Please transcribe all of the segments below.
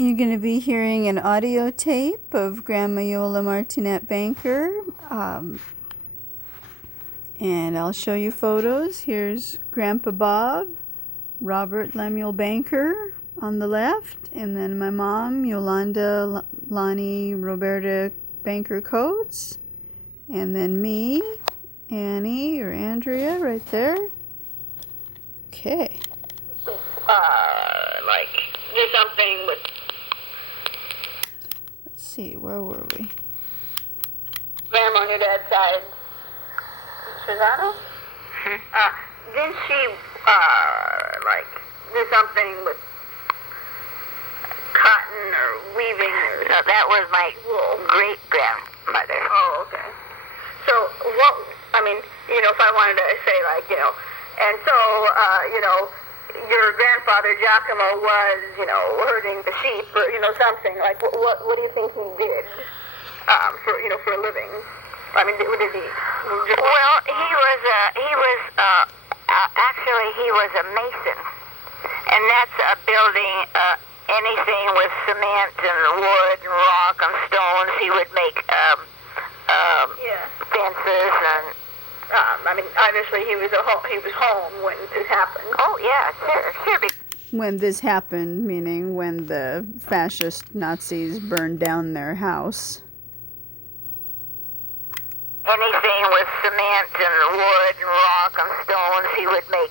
You're going to be hearing an audio tape of Grandma Iole Martinat Banker, and I'll show you photos. Here's Grandpa Bob, Robert Lemuel Banker on the left, and then my mom, Yolanda Lonnie Roberta Banker Coates, and then me, Annie or Andrea right there. Okay. Like do something with. Let's see, where were we? Grandma on your dad's side. Susano? Didn't she, like, do something with cotton or weaving? Or... No, that was my great-grandmother. Oh, okay. So, what, I mean, if I wanted to say, like, and so, your grandfather, Giacomo, was, herding the sheep or, something. Like, what do you think he did, for a living? I mean, what did he? Well, actually, he was a mason. And that's building anything with cement and wood and rock and stones. He would make fences and... I mean, obviously he was home when this happened. Oh, yeah, sure. When this happened, meaning when the fascist Nazis burned down their house. Anything with cement and wood and rock and stones, he would make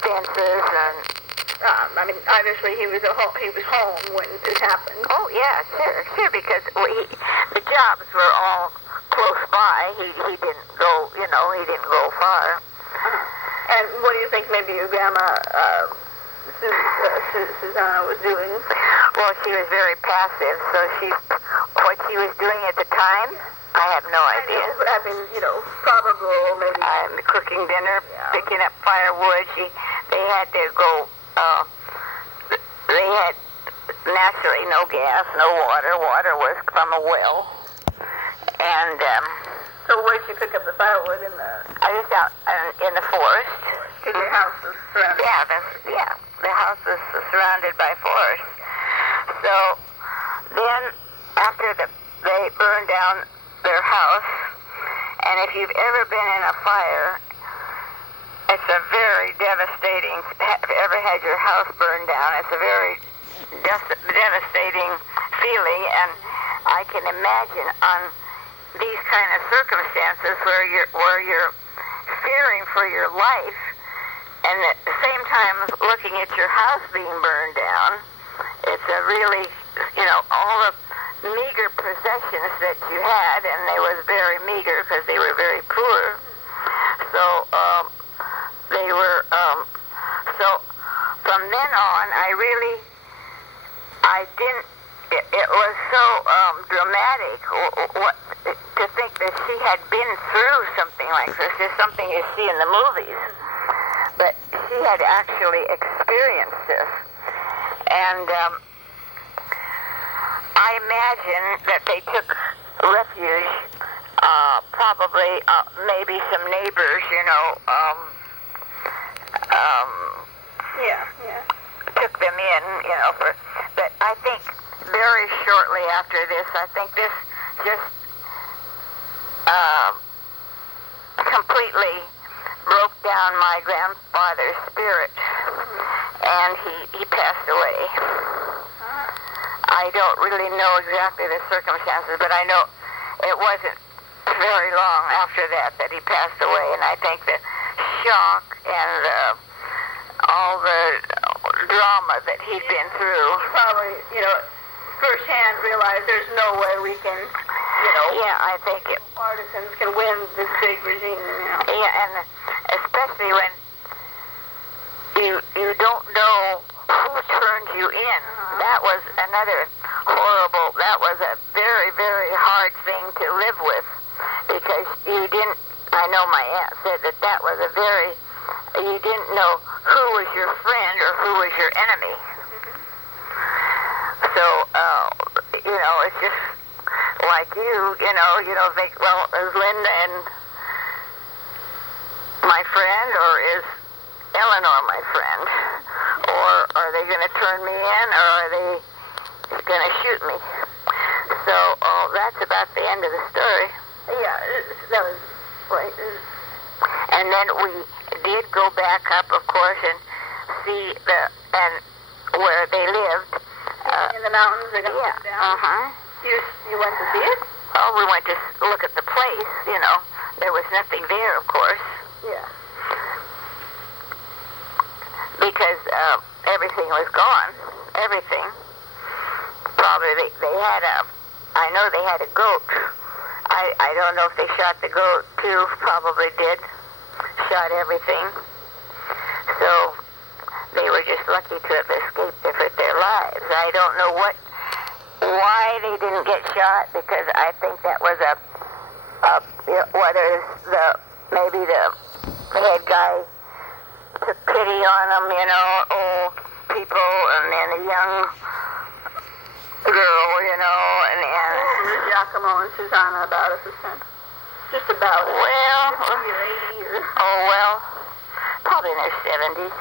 fences and... I mean, obviously he was home when this happened. Oh, yeah, sure, because the jobs were all close by. He didn't go, he didn't go far. And what do you think maybe your grandma, Susanna, was doing? Well, she was very passive, so what she was doing at the time, I have no idea. I mean, probable maybe. Cooking dinner, picking up firewood. They had to go, they had naturally no gas, no water. Water was from a well. And, so where did you pick up the firewood in the... I was out in the forest. Because your house was surrounded. Yeah, the house was surrounded by forest. So then, after they burned down their house, and if you've ever been in a fire, it's a very devastating. If you ever had your house burned down, it's a very devastating feeling, and I can imagine on these kind of circumstances where you're fearing for your life, and at the same time looking at your house being burned down. It's a really, all the meager possessions that you had, and they was very meager because they were very poor. So they were. So from then on, I didn't. It was so dramatic to think that she had been through something like this. Just something you see in the movies, but she had actually experienced this. And I imagine that they took refuge, probably maybe some neighbors, took them in, but I think very shortly after this, I think this just completely broke down my grandfather's spirit, and he passed away. I don't really know exactly the circumstances, but I know it wasn't very long after that he passed away, and I think the shock and all the drama that he'd been through. Probably, firsthand realized there's no way we can, Yeah, I think partisans can win this big regime, Yeah, and especially when you don't know who turned you in. That was another horrible, that was a very, very hard thing to live with, because you didn't, I know my aunt said that was you didn't know who was your friend or who was your enemy. So, it's just like you don't think, well, is Linda and my friend, or is Eleanor my friend? Or are they going to turn me in, or are they going to shoot me? So that's about the end of the story. Yeah, that was right. And then we did go back up, of course, and see where they lived. In the mountains, they're going to Yeah. come down. You went to see it? Oh, we went to look at the place. You know, there was nothing there, of course, Yeah. because everything was gone. Everything. Probably they had I know they had a goat. I don't know if they shot the goat too. Probably did. Shot everything. So they were just lucky to have escaped with their lives. I don't know why they didn't get shot, because I think that was whether maybe the head guy took pity on them, you know, old people, and then a young girl, you know, and Giacomo and Susanna about at this time. Just about. well, 50 or 80 or... oh well, probably in their 70s.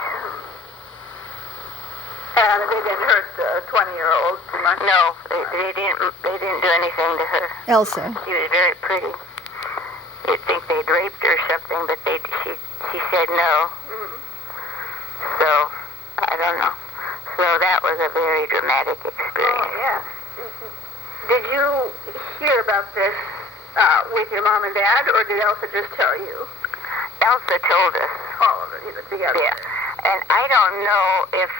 And they didn't hurt the 20-year-old too much. No, they didn't do anything to her. Elsa. She was very pretty. You'd think they'd raped her or something, but she said no. Mm-hmm. So I don't know. So that was a very dramatic experience. Oh, yeah. Did you hear about this with your mom and dad, or did Elsa just tell you? Elsa told us. All of it, together. Yeah. And I don't know if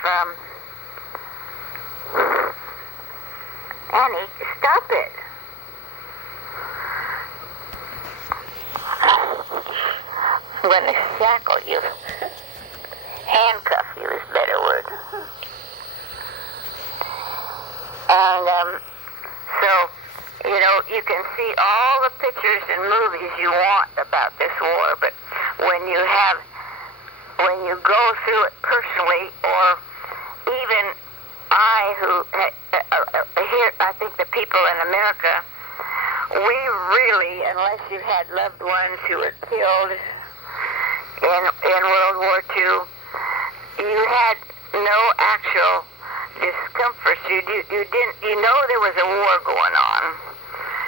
Annie, stop it. I'm going to shackle you. Handcuff you is a better word. And so, you know, you can see all the pictures and movies you want about this war, but when you go through it personally, or even here, I think the people in America, we really, unless you had loved ones who were killed in World War II, you had no actual discomfort. You know there was a war going on.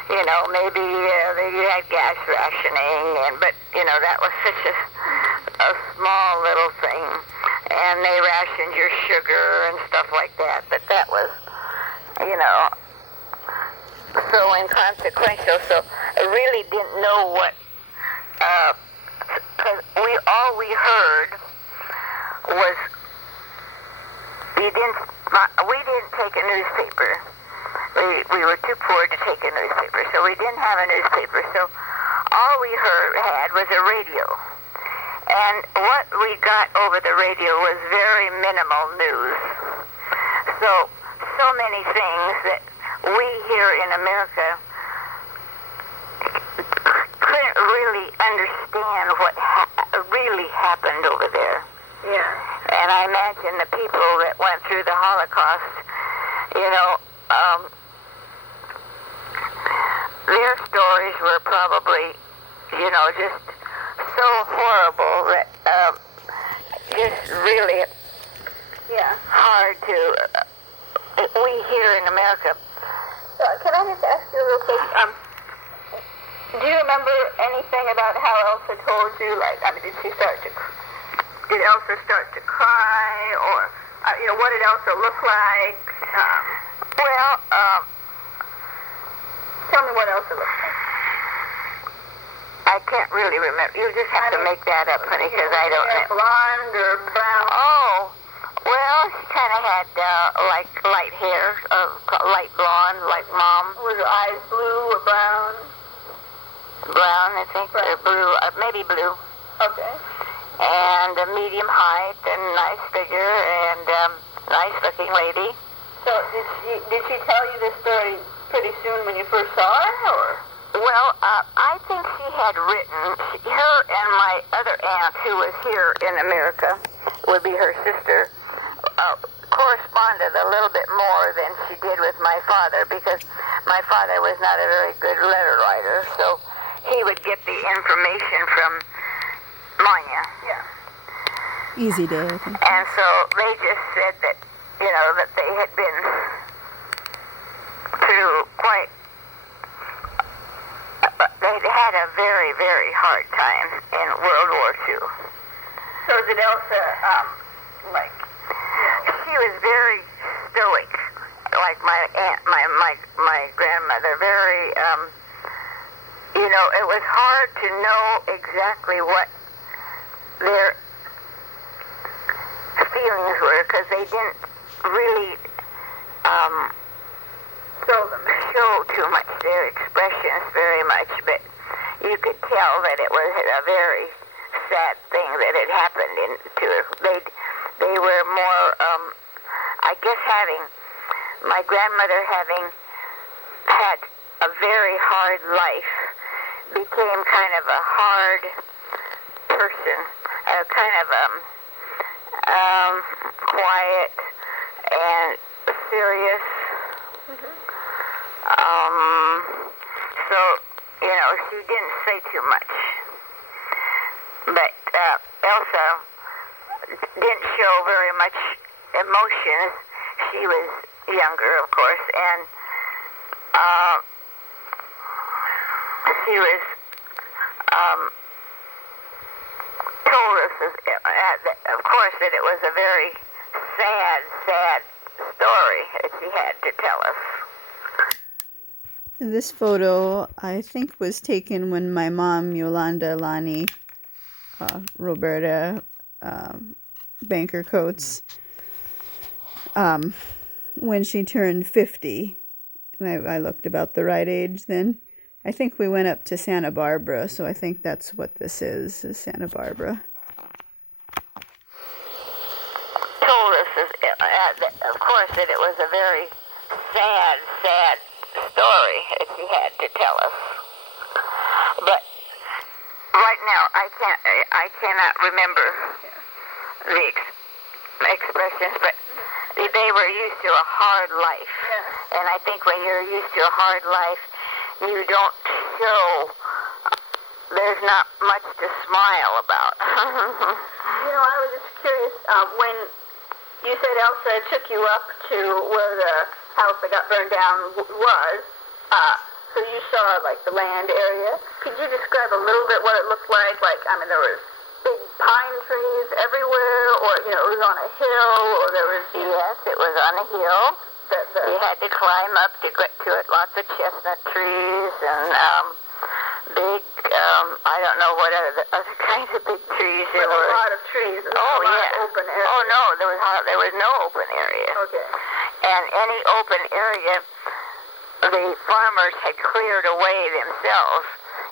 You know, maybe you had gas rationing, but you know that was such a small little thing, and they rationed your sugar and stuff like that. But that was, you know, so inconsequential. So I really didn't know what. Because all we heard was we didn't take a newspaper. We were too poor to take a newspaper, so we didn't have a newspaper. So all we had was a radio. And what we got over the radio was very minimal news. So many things that we here in America couldn't really understand what really happened over there. Yeah. And I imagine the people that went through the Holocaust, you know, their stories were probably, you know, just so horrible that just really hard to, we here in America. Can I just ask you real quick, do you remember anything about how Elsa told you, like, I mean, did Elsa start to cry, or, you know, what did Elsa look like? Tell me what Elsa looked like. I can't really remember. You just have to make that up, honey, because I don't know. Blonde or brown? Oh, well, she kind of had, like, light hair, light blonde, like Mom. Was her eyes blue or brown? Brown, I think, or blue, maybe blue. Okay. And a medium height, and nice figure, and nice looking lady. So did she tell you this story pretty soon when you first saw her, or? Well, I think she had written, her and my other aunt, who was here in America, would be her sister, corresponded a little bit more than she did with my father, because my father was not a very good letter writer, so he would get the information from Manya. Yeah. Easy day, I think. And so they just said that they had been through quite, they'd had a very, very hard time in World War II. So did Elsa, She was very stoic, like my aunt, my grandmother, very, it was hard to know exactly what their feelings were, because they didn't really show too much their expressions very much, but you could tell that it was a very sad thing that had happened to her. They were more, I guess, my grandmother having had a very hard life, became kind of a hard person, kind of quiet and serious. So, she didn't say too much. But Elsa didn't show very much emotion. She was younger, of course, and she was told us, of course, that it was a very sad, sad story that she had to tell us. This photo, I think, was taken when my mom, Yolanda, Lonnie, Roberta, Banker Coates, when she turned 50. And I looked about the right age then. I think we went up to Santa Barbara, so I think that's what this is Santa Barbara. Told us, of course, that it was a very sad, sad story that she had to tell us. But right now, I cannot remember the expressions, but they were used to a hard life. Yeah. And I think when you're used to a hard life, you don't show, there's not much to smile about. I was just curious, when you said Elsa took you up to where the house that got burned down was, so you saw, the land area. Could you describe a little bit what it looked like? There was big pine trees everywhere, or, it was on a hill, or there was... Yes, it was on a hill. You had to climb up to get to it. Lots of chestnut trees and big, I don't know what other kinds of big trees there were. A lot of trees. Oh, yeah. Of open area. Oh, no, there was no open area. Okay. And any open area, the farmers had cleared away themselves.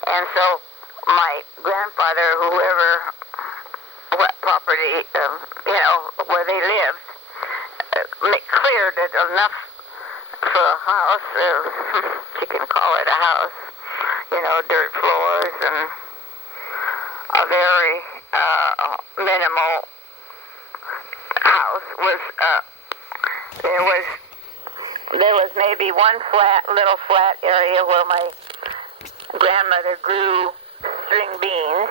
And so my grandfather, what property, where they lived, cleared it enough for a house, you can call it a house, dirt floors and a very minimal house. There was maybe one little flat area where my grandmother grew string beans.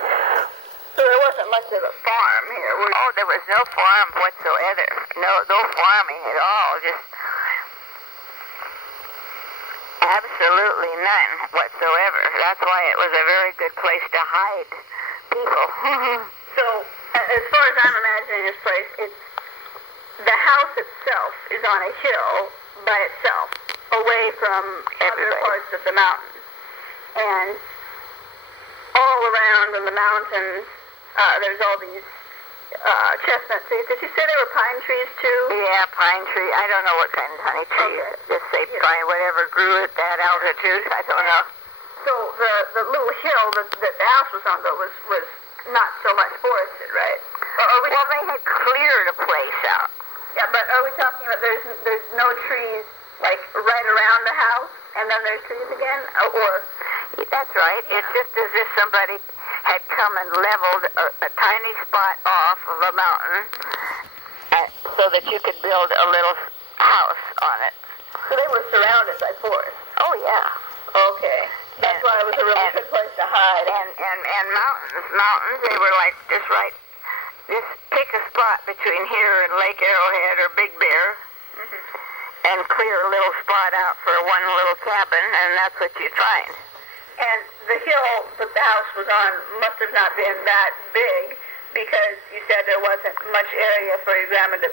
So there wasn't much of a farm here. Oh, there was no farm whatsoever. No farming at all. Just absolutely none whatsoever. That's why it was a very good place to hide people. So, as far as I'm imagining this place, the house itself is on a hill by itself, away from other parts of the mountain. And all around in the mountains, there's all these chestnut trees. Did you say there were pine trees too? Yeah, pine tree. I don't know what kind of honey trees. Okay. Just say pine, whatever grew at that altitude. I don't know. So the little hill that the house was on, though, was not so much forested, right? Well, they had cleared a place out. Yeah, but are we talking about there's no trees right around the house, and then there's trees again, or? That's right. Yeah. It's just as if somebody had come and leveled a tiny spot off of a mountain so that you could build a little house on it. So they were surrounded by forest? Oh, yeah. Okay. That's why it was a really good place to hide. And mountains, they were just pick a spot between here and Lake Arrowhead or Big Bear, a little spot out for one little cabin, and that's what you'd find. And the hill that the house was on must have not been that big, because you said there wasn't much area for your grandma to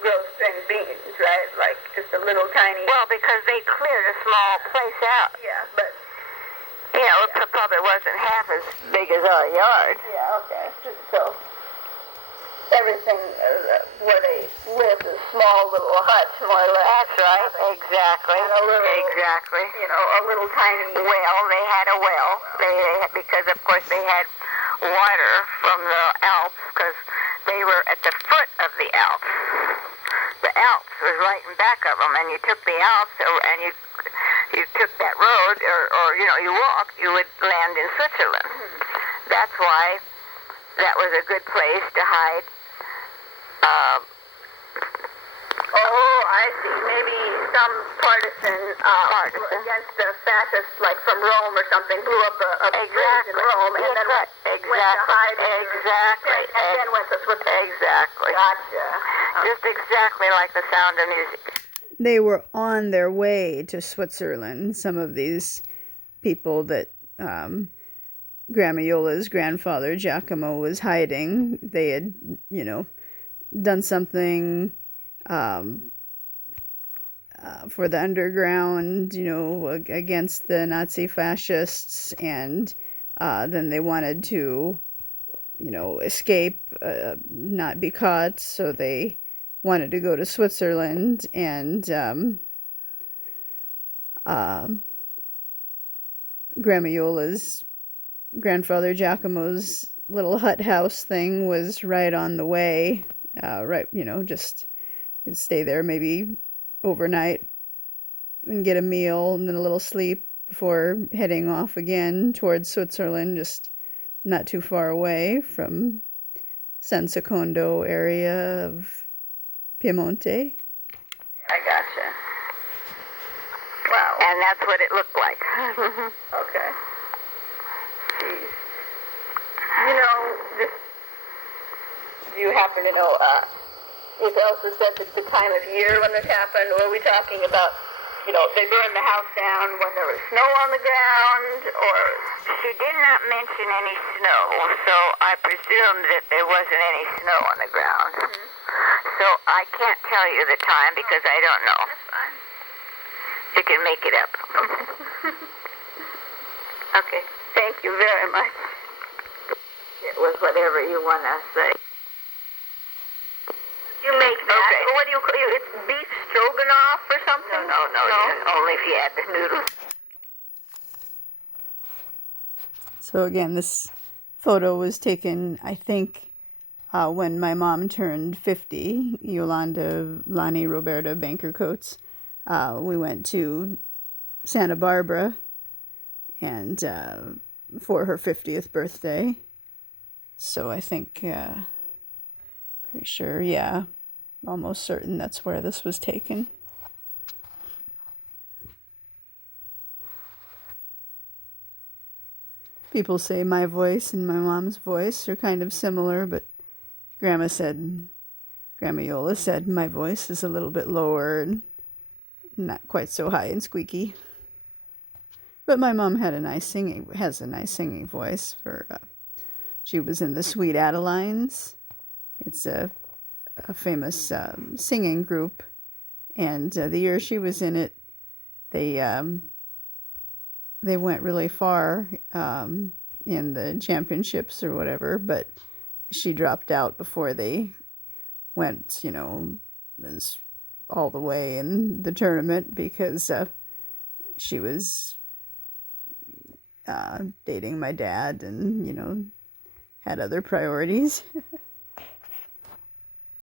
grow string beans, right? Like just a little tiny... Well, because they cleared a small place out. Yeah, but... You know, it probably wasn't half as big as our yard. Yeah, okay. So everything where they lived is small little huts, more or less. That's right. Exactly. And a little, exactly. You know, a little tiny... Well, they had a well. Because, of course, they had water from the Alps, because they were at the foot of the Alps. The Alps was right in back of them, and you took the Alps, and you took that road, or you know, you walked, you would land in Switzerland. That's why that was a good place to hide. Oh, I see. Maybe some partisan against the fascists, like from Rome or something, blew up a bridge in Rome, and then went to hide. Exactly. And then went to Switzerland. Exactly. Gotcha. Just exactly like the sound of music. They were on their way to Switzerland, some of these people that Grandma Iola's grandfather Giacomo was hiding. They had, you know, done something for the underground, you know, against the Nazi fascists, and then they wanted to, you know, escape, not be caught, so they wanted to go to Switzerland, and Grandma Iola's grandfather Giacomo's little hut house thing was right on the way, right, you know, just you'd stay there maybe overnight and get a meal and then a little sleep before heading off again towards Switzerland, just not too far away from San Secondo area of Piemonte. I gotcha. Wow. And that's what it looked like. Okay. Jeez. You know, do you happen to know if Elsa said the time of year when this happened, or are we talking about, you know, they burned the house down when there was snow on the ground, or... She did not mention any snow, so I presume that there wasn't any snow on the ground. So I can't tell you the time because I don't know. That's fine. You can make it up. Okay. Thank you very much. It was whatever you want to say. You make that. Okay. What do you call it? It's beef stroganoff or something? No. Yeah, only if you add the noodles. So again, this photo was taken, I think, when my mom turned 50, Yolanda Lani Roberta Banker Coates. We went to Santa Barbara and for her 50th birthday. So I think, pretty sure, yeah, almost certain that's where this was taken. People say my voice and my mom's voice are kind of similar, but Grandma Iole said my voice is a little bit lower and not quite so high and squeaky. But my mom has a nice singing voice. She was in the Sweet Adelines. It's a famous singing group, and the year she was in it, they went really far in the championships or whatever, but she dropped out before they went, you know, all the way in the tournament because she was dating my dad and, you know, had other priorities.